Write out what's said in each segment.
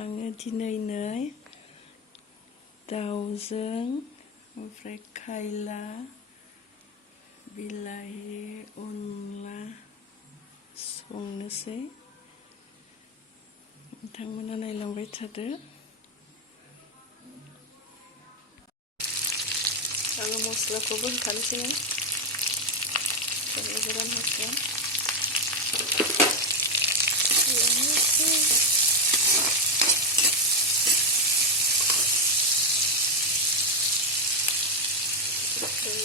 आङो दिनै दाउजों ओमफ्राय खायला बिलाहि अनला संनोसै। नोंथांमोना नायलांबाय थादो। आङो मस्लाखौबो होखानोसै। फानलु गोरान मस्ला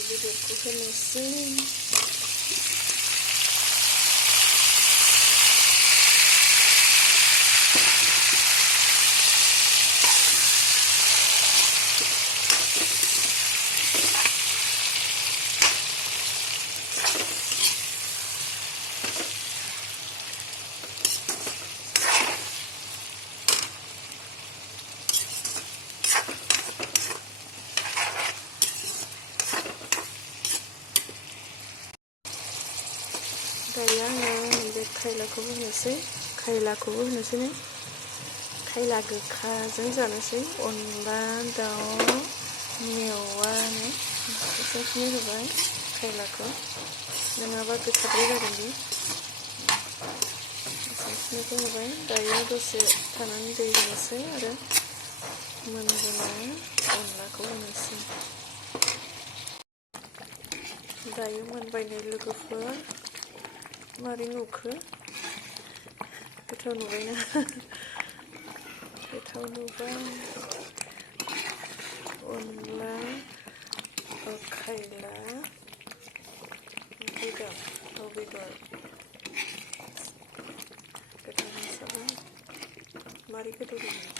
बेदरखौ होनोसै। दायो आङो बे खायलाखौबो होनोसै। खायला गोखाजों जानोसै। अनला दाउ मेवानो बेखौनो होबाय। खायलाखौ नङाबा गोखाद्राय जागोन बे। बेखौ होबाय। दायो दसे थानानै दै होनोसै आरो मोनबोला अनलाखौ होनोसै। दायो मोनबाय नै लोगोफोर। मारै नुखो? गोथाव नुबायना? गोथाव नुबाय। अनला खायला दाउ बेदर गोथाव मोनसाबो। मारै गोथाव जायो?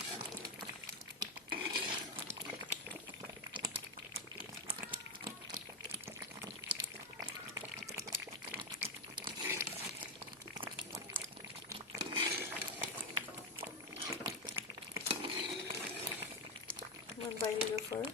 मोनबाय लोगोफोर।